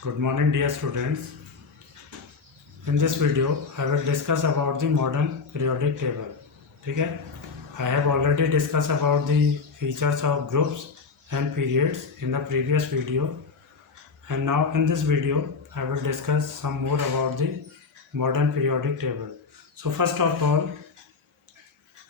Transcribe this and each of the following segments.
Good morning dear students. In this video I will discuss about the modern periodic table. ठीक है, I have already discussed about the features of groups and periods in the previous video, and now in this video I will discuss some more about the modern periodic table. So first of all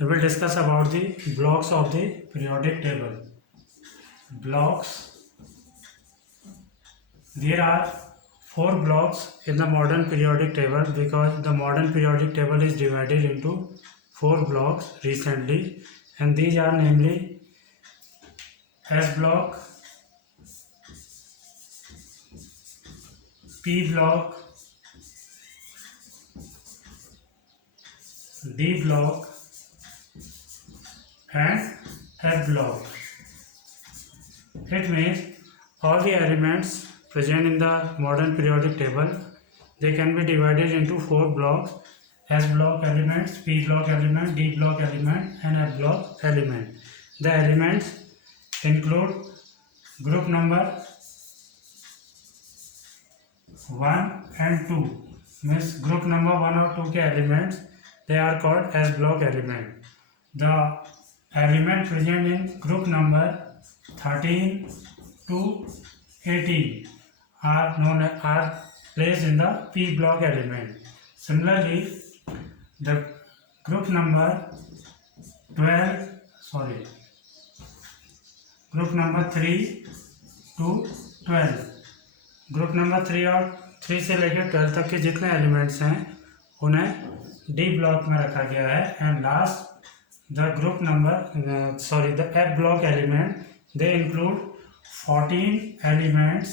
we will discuss about the blocks of the periodic table. Blocks. There are 4 blocks in the modern periodic table because the modern periodic table is divided into 4 blocks recently, and these are namely S block, P block, D block and F block. It means all the elements present in the modern periodic table, they can be divided into 4 blocks: S block elements, P block element, D block element and F block element. The elements include group number 1 and 2, means group number 1 or 2 के elements, they are called S block element. The element present in group number 13 to 18 are placed in the P block element. Similarly, the group number 3 to 12, group number 3 से लेकर 12 तक के जितने elements हैं उन्हें D block में रखा गया है. And last the group number the F block element, they include 14 elements.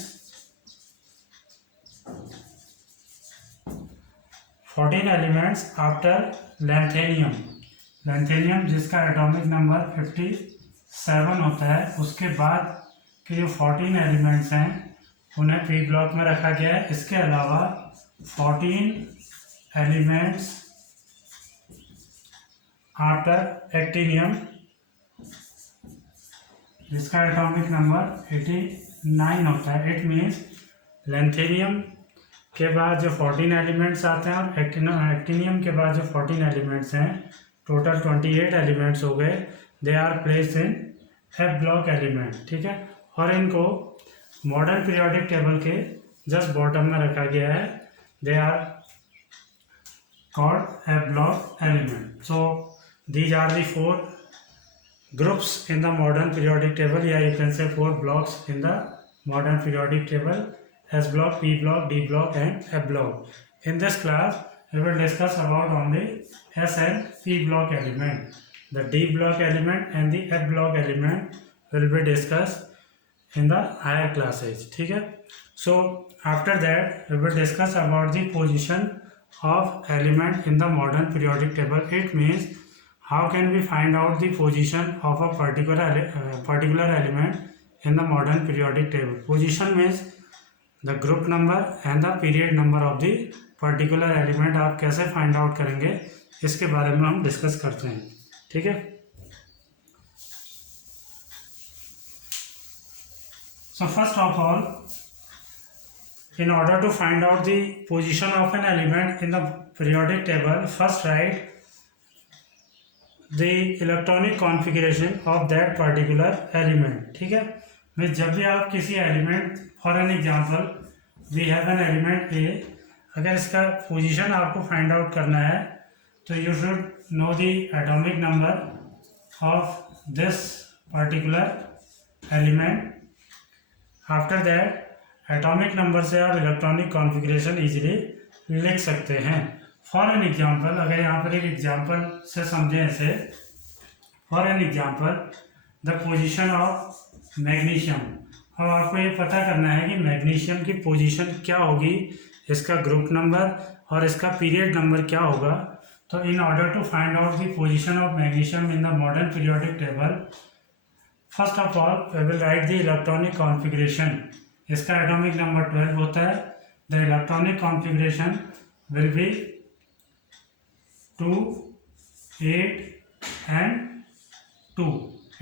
14 elements after lanthanum. लैंथेनियम जिसका एटॉमिक नंबर 57 होता है, उसके बाद के जो 14 एलिमेंट्स हैं उन्हें पी ब्लॉक में रखा गया है. इसके अलावा 14 एलिमेंट्स आफ्टर एक्टिनियम जिसका एटॉमिक नंबर 89 होता है. इट मीन्स लैंथेनियम के बाद जो 14 एलिमेंट्स आते हैं और एक्टिनियम के बाद जो 14 एलिमेंट्स हैं, टोटल 28 एलिमेंट्स हो गए. They are placed in F block element. ठीक है, और इनको मॉडर्न पीरियोडिक टेबल के जस्ट बॉटम में रखा गया है. They are called F block element. So these are the 4 groups in the modern periodic table. Yeah, you can say 4 blocks in the modern periodic table: S block, P block, D block and F block. In this class we will discuss about only S and P block element. The D block element and the F block element will be discussed in the higher classes. ठीक है, so after that we will discuss about the position of element in the modern periodic table. It means how can we find out the position of a particular element in the modern periodic table. Position means the group number and the period number of the particular element. आप कैसे find out करेंगे इसके बारे में हम discuss करते हैं. ठीक है, so first of all, in order to find out the position of an element in the periodic table, first write the electronic configuration of that particular element. ठीक है, मैं जब भी आप किसी element, for an example we have an element A, अगर इसका position आपको फाइंड आउट करना है तो you should know the atomic number of this particular element. After that atomic number से आप इलेक्ट्रॉनिक कॉन्फ़िगरेशन इजीली लिख सकते हैं. फॉर एन एग्जाम्पल, अगर यहाँ पर एक एग्जाम्पल से समझें इसे, for an example the position of magnesium. अब आपको ये पता करना है कि मैग्नीशियम की पोजीशन क्या होगी, इसका ग्रुप नंबर और इसका पीरियड नंबर क्या होगा. तो in order to find out the position of magnesium in the modern periodic table, first of all we will write the electronic configuration. इसका एटॉमिक नंबर 12 होता है. The electronic configuration will be 2, 8 and 2.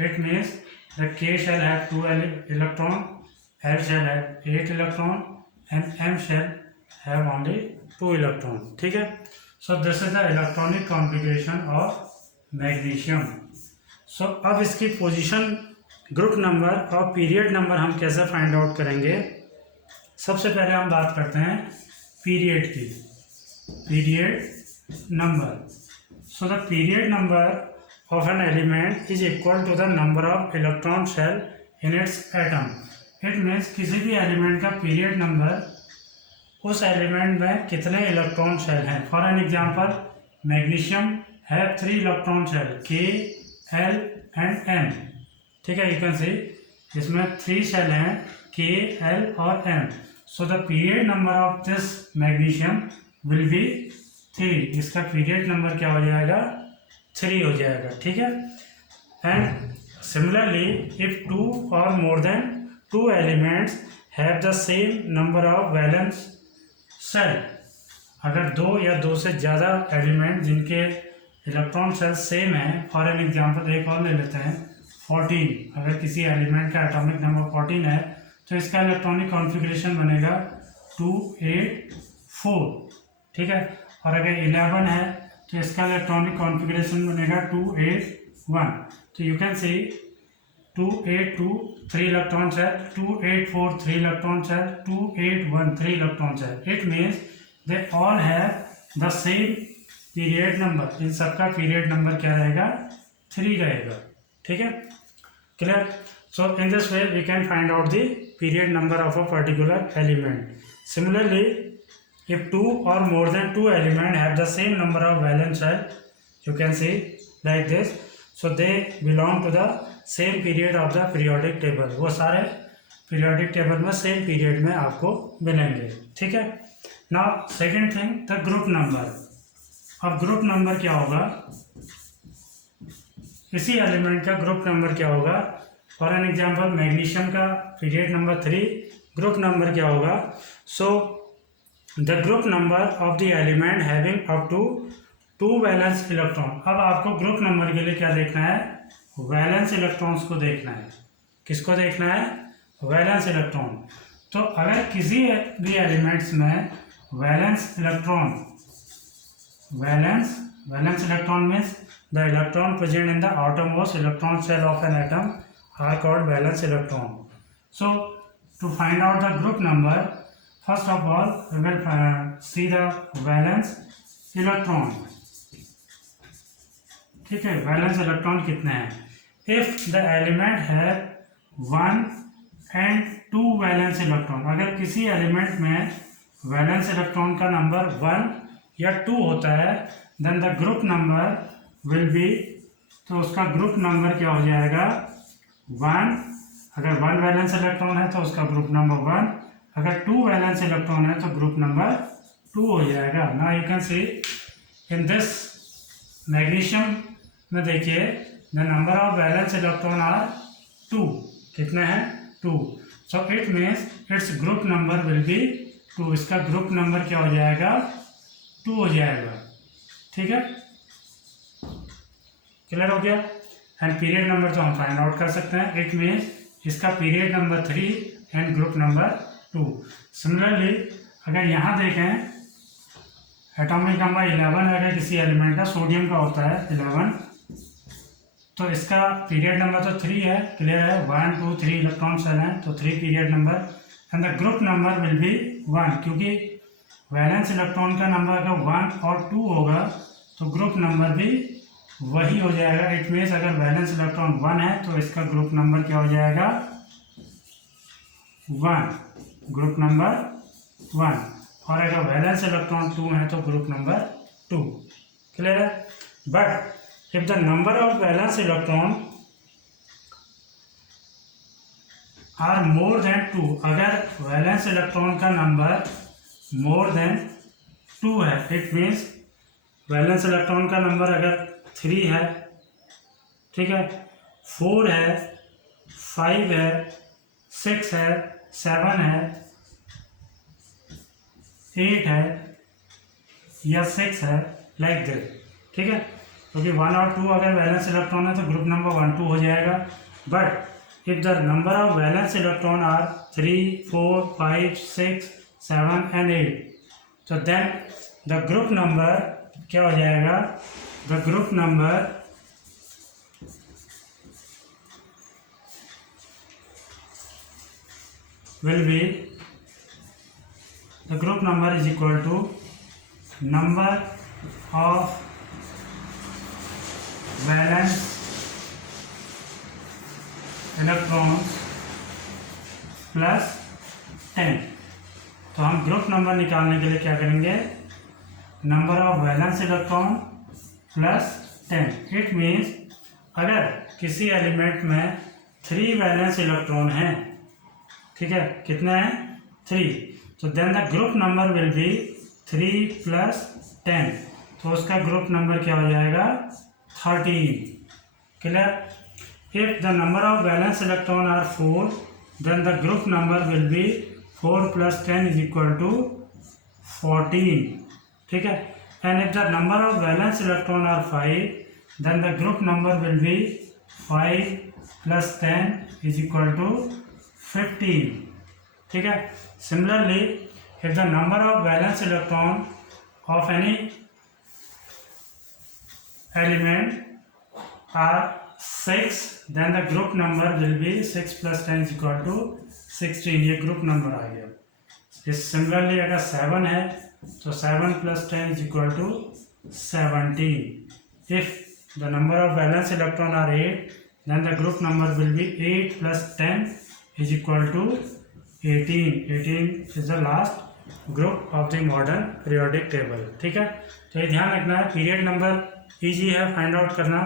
It means the K shall have 2 electron, L shall have 8 electron and M shell have only 2 electron. ठीक है. So this is the electronic configuration of magnesium. So अब इसकी position, group number और period number हम कैसे find out करेंगे. सबसे पहले हम बात करते हैं पीरियड की. Period number. So the period number of an element is equal to the number of electron shell in its atom. It means किसी भी एलिमेंट का पीरियड नंबर उस एलिमेंट में कितने इलेक्ट्रॉन शेल हैं. फॉर एन एग्जांपल, मैग्नीशियम है 3 electron shell, K, L and M. ठीक है, यू कैन सी इसमें 3 शेल हैं, K, L और M. So the period number of this magnesium will be 3. इसका पीरियड नंबर क्या हो जाएगा, 3 हो जाएगा. ठीक है. एंड सिमिलरली इफ 2 और more than 2 elements have the same number of valence shell, अगर 2 या 2 से ज़्यादा एलिमेंट जिनके इलेक्ट्रॉन शेल सेम है, फॉर एन एग्जांपल एक और ले लेते हैं 14. अगर किसी एलिमेंट का एटॉमिक नंबर 14 है तो इसका इलेक्ट्रॉनिक कॉन्फ़िगरेशन बनेगा 2, 8, 4. ठीक है. और अगर 11 है तो इसका इलेक्ट्रॉनिक कॉन्फ़िगरेशन बनेगा 2, 8, 1. तो you can see 2, 8, 2, 3 electron shell, 2, 8, 4, 3 electron shell, 2, 8, 1, 3 electron shell. It means they all have the same period number. इन सबका पीरियड नंबर क्या रहेगा, 3 रहेगा. ठीक है, clear. So in this way we can find out the period number of a particular element. Similarly if 2 or more than 2 elements have the same number of valence shell, you can see like this. So they belong to the same period of the periodic table. वो सारे periodic table में same period में आपको मिलेंगे. ठीक है. Now second thing, the group number. अब group number क्या होगा, इसी एलिमेंट का ग्रुप नंबर क्या होगा. फॉर एन एग्जाम्पल मैग्नीशियम का पीरियड नंबर 3, ग्रुप नंबर क्या होगा. So the group number of the element having up to 2 valence electron. अब आपको ग्रुप नंबर के लिए क्या देखना है, वैलेंस इलेक्ट्रॉन्स को देखना है. किसको देखना है, वैलेंस इलेक्ट्रॉन. तो अगर किसी भी एलिमेंट्स में valence electron means the electron present in the outermost electron shell of an atom are called valence electron. So to find out the group number, first of all we will see the valence electron. ठीक है, valence electron कितने हैं. If the element है 1 and 2 valence electron, अगर किसी element में valence electron का number 1 या 2 होता है, then the group number will be, तो उसका ग्रुप नंबर क्या हो जाएगा, 1. अगर 1 वैलेंस इलेक्ट्रॉन है तो उसका ग्रुप नंबर 1. अगर 2 वैलेंस इलेक्ट्रॉन है तो ग्रुप नंबर 2 हो जाएगा. Now you can see in this magnesium में देखिए the number of valence electron are 2. कितने हैं, 2. So it means its group number will be 2. इसका ग्रुप नंबर क्या हो जाएगा, 2 हो जाएगा. ठीक है, क्लियर हो गया. एंड पीरियड नंबर तो हम फाइंड आउट कर सकते हैं. इट मीन्स इसका period number 3 and group number 2. Similarly अगर यहाँ देखें एटॉमिक नंबर 11 अगर किसी एलिमेंट का, सोडियम का होता है 11, तो इसका पीरियड नंबर तो 3 है. क्लियर है, 1, 2, 3 इलेक्ट्रॉन शेल हैं तो 3 period number. And the group number will be 1, क्योंकि वैलेंस इलेक्ट्रॉन का नंबर अगर 1 और 2 होगा तो ग्रुप नंबर भी वही हो जाएगा. इट मीन्स अगर वैलेंस इलेक्ट्रॉन 1 है तो इसका ग्रुप नंबर क्या हो जाएगा, 1, ग्रुप नंबर 1. और अगर वैलेंस इलेक्ट्रॉन 2 है तो ग्रुप नंबर 2. क्लियर है. But if the number of valence electron are more than 2, अगर वैलेंस इलेक्ट्रॉन का नंबर मोर देन 2 है, इट मीन्स वैलेंस इलेक्ट्रॉन का नंबर अगर 3 है, ठीक है, 4 है, 5 है, 6 है, 7 है, 8 है या 6 है, लाइक दिस. ठीक है, क्योंकि 1 और 2 अगर वैलेंस इलेक्ट्रॉन है तो ग्रुप नंबर 1, 2 हो जाएगा. But if the number of valence electron are 3, 4, 5, 6, 7 and 8. So then the group number क्या हो जाएगा? The group number will be, the group number is equal to number of valence electrons plus 10. तो हम group number निकालने के लिए क्या करेंगे? Number of valence electron plus 10. It means अगर किसी एलिमेंट में 3 वैलेंस इलेक्ट्रॉन हैं, ठीक है, कितने हैं? 3. तो then the group number will be 3 plus 10. तो उसका ग्रुप नंबर क्या हो जाएगा? 13. Clear? If the number of valence electron are 4, then the group number will be 4 plus 10 is equal to 14. ठीक है? And if the number of valence electron are 5, then the group number will be 5 plus 10 is equal to 15. ठीक है? Similarly, if the number of valence electron of any element are 6, then the group number will be 6 plus 10 is equal to 16. ये group number आ गया. इस similarly अगर 7 है तो 7 plus 10 is equal to 17. If the number of valence electron are 8, then the group number will be 8 plus 10 is equal to 18. 18 is the last group of the modern periodic table. ठीक है? तो ये ध्यान रखना है. पीरियड नंबर ईजी है find out करना.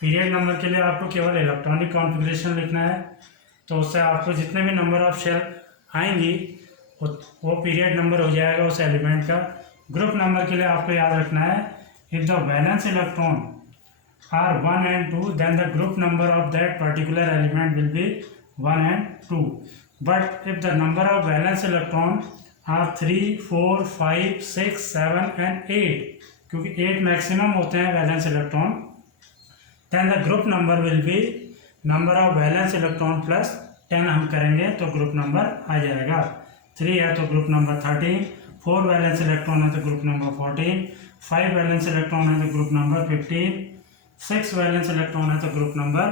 Period number के लिए आपको केवल इलेक्ट्रॉनिक कॉन्फ़िगरेशन लिखना है, तो उससे आपको जितने भी नंबर ऑफ शेल आएंगी वो पीरियड नंबर हो जाएगा उस एलिमेंट का. ग्रुप नंबर के लिए आपको याद रखना है, if the valence electron are 1 and 2, then the group number of that particular element will be 1 and 2. But if the number of valence electron are 3, 4, 5, 6, 7 and 8, क्योंकि 8 मैक्सिमम होते हैं valence electron, then the group number will be number of valence electron plus 10 हम करेंगे तो group number आ जाएगा. 3 है तो group number 13, 4 valence electron है तो ग्रुप नंबर 14, 5 वैलेंस इलेक्ट्रॉन है तो ग्रुप नंबर 15, 6 वैलेंस इलेक्ट्रॉन है तो ग्रुप नंबर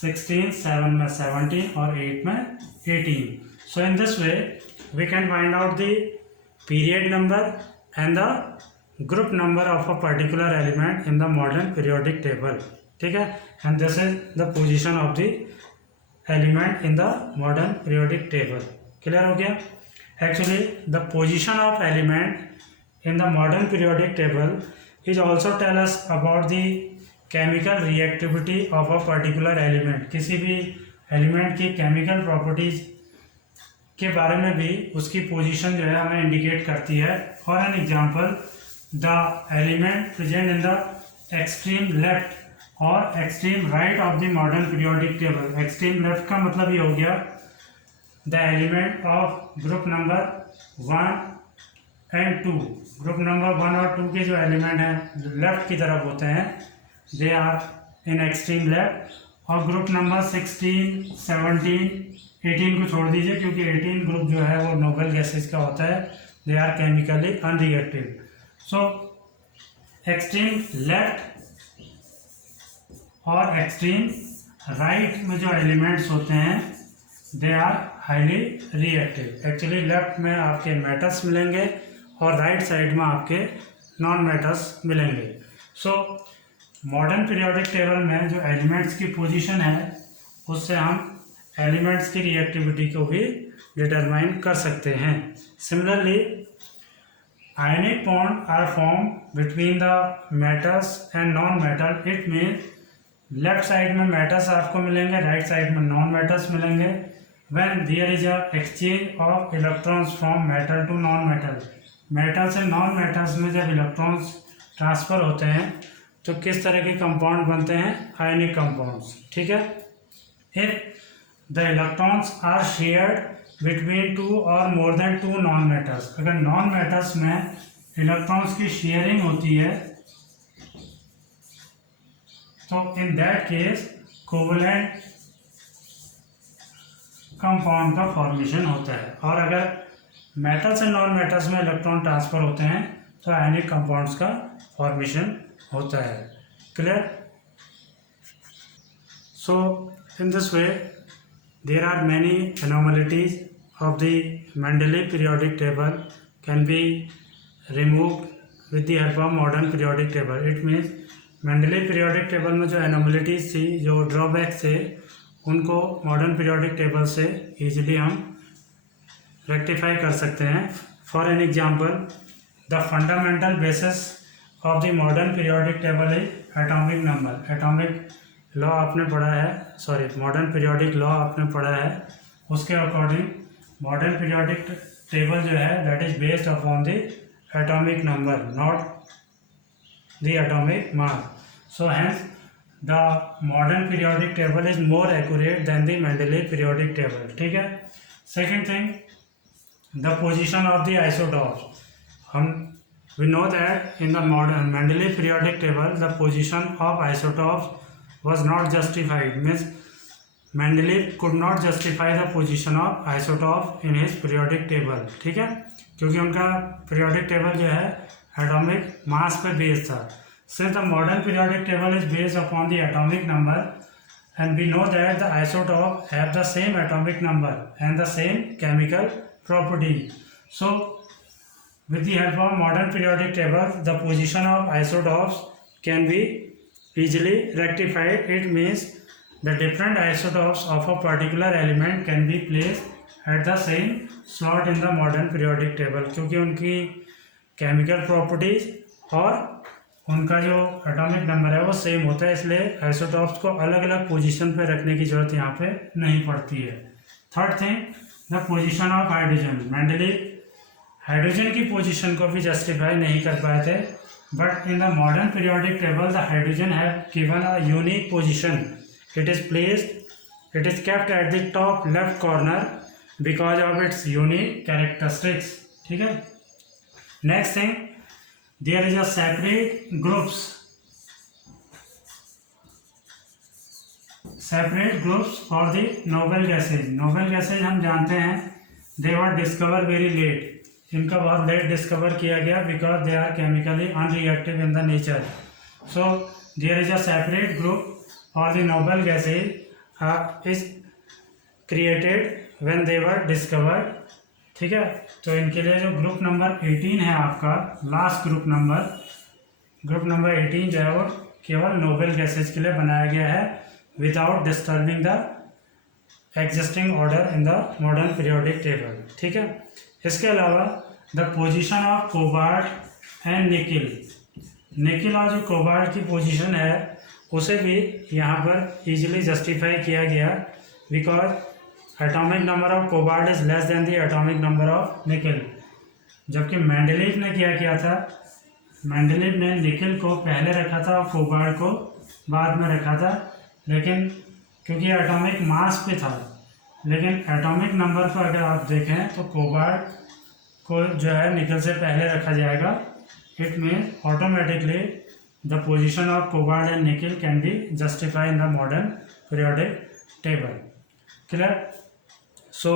16, 7 में 17 और 8 में 18. So in this way we can find out the period number and the group number of a particular element in the modern periodic table. ठीक है? and this is the position of the element in the modern periodic table. clear हो गया? actually the position of element in the modern periodic table is also tell us about the chemical reactivity of a particular element. किसी भी element की chemical properties के बारे में भी उसकी पोजीशन जो है हमें इंडिकेट करती है. For an example, the element present in the extreme left or extreme right of the modern periodic table. extreme left का मतलब ये हो गया the element of group number 1 and 2. group number 1 और 2 के जो एलिमेंट हैं लेफ्ट की तरफ होते हैं, they are in extreme left. और ग्रुप नंबर 16, 17, 18 को छोड़ दीजिए क्योंकि 18 ग्रुप जो है वो नोबल गैसेज का होता है, they are chemically unreactive. So extreme left और एक्सट्रीम राइट में जो एलिमेंट्स होते हैं they are highly reactive. Actually left में आपके मेटल्स मिलेंगे और राइट साइड में आपके नॉन मेटल्स मिलेंगे. सो मॉडर्न पीरियोडिक टेबल में जो एलिमेंट्स की पोजीशन है उससे हम एलिमेंट्स की रिएक्टिविटी को भी डिटरमाइन कर सकते हैं. Similarly ionic bond are formed between the metals and non-metal. it means left side में मेटल्स आपको मिलेंगे, राइट साइड में नॉन मेटल्स मिलेंगे. when there is a exchange of electrons from metal to non-metal, metal से non metals में जब electrons transfer होते हैं तो किस तरह के कंपाउंड बनते हैं? Ionic compounds. ठीक है? If the electrons are shared between 2 और मोर देन 2 नॉन मेटल्स, अगर नॉन मेटल्स में इलेक्ट्रॉन्स की शेयरिंग होती है तो in that case covalent compound का फॉर्मेशन होता है. और अगर मेटल्स एंड नॉन मेटल्स में इलेक्ट्रॉन ट्रांसफर होते हैं तो आयनिक कंपाउंड्स का फॉर्मेशन होता है। Clear? So in this way there are many anomalies of the Mendeleev periodic table can be removed with the help of modern periodic table. It means Mendeleev periodic table में जो anomalies थी, जो drawbacks थे, उनको modern periodic table से easily हम rectify कर सकते हैं. For an example, the fundamental basis of the modern periodic table is atomic number. Atomic law आपने पढ़ा है, modern periodic law आपने पढ़ा है, उसके according मॉडर्न पीरियोडिक टेबल जो है that is based upon the atomic number not the atomic mass. So hence the modern periodic table is more accurate than the Mendeleev periodic table. ठीक है. Second thing, the position of the isotopes. हम we know that in the modern Mendeleev periodic table the position of isotopes was not justified. Means Mendeleev could not justify the position of isotope in his periodic table. ठीक है, क्योंकि उनका periodic table जो है atomic mass पे based था. Since the modern periodic table is based upon the atomic number and we know that the isotope have the same atomic number and the same chemical property. So with the help of modern periodic table the position of isotopes can be easily rectified. It means the different isotopes of a particular element can be placed at the same slot in the modern periodic table. क्योंकि उनकी chemical properties और उनका जो atomic number है वो same होता है, इसलिए आइसोटॉप्स को अलग अलग पोजीशन पे रखने की जरूरत यहाँ पे नहीं पड़ती है. Third thing, the position of hydrogen. Mendeleev hydrogen की पोजीशन को भी जस्टिफाई नहीं कर पाए थे, but in the modern periodic table the hydrogen have given a unique position. It is kept at the top left corner because of its unique characteristics. ठीक है. Next thing, there is a separate groups for the noble gases. Noble gases हम जानते हैं they were discovered very late. इनका बहुत late discover किया गया because they are chemically unreactive in the nature. So there is a separate group or the noble gases is created when they were discovered. ठीक है. तो इनके लिए जो ग्रुप नंबर 18 है आपका लास्ट ग्रुप नंबर 18 जो है वो केवल नोबल गैसेज के लिए बनाया गया है without disturbing the existing order in the modern periodic table. ठीक है. इसके अलावा the position of cobalt and nickel और जो कोबाल्ट की पोजीशन है उसे भी यहाँ पर इजीली जस्टिफाई किया गया because atomic number of cobalt is less than the atomic number of nickel. जबकि मेंडलीव ने क्या किया था, मेंडलीव ने निकिल को पहले रखा था और कोबाल्ट को बाद में रखा था, लेकिन क्योंकि एटॉमिक मास पे था, लेकिन एटॉमिक नंबर पर अगर आप देखें तो कोबाल्ट को जो है निकिल से पहले रखा जाएगा. It means automatically the position of cobalt and nickel can be justified in the modern periodic table. Clear? So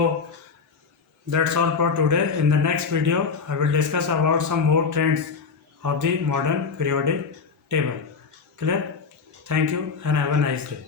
that's all for today. In the next video I will discuss about some more trends of the modern periodic table. Clear? Thank you and have a nice day.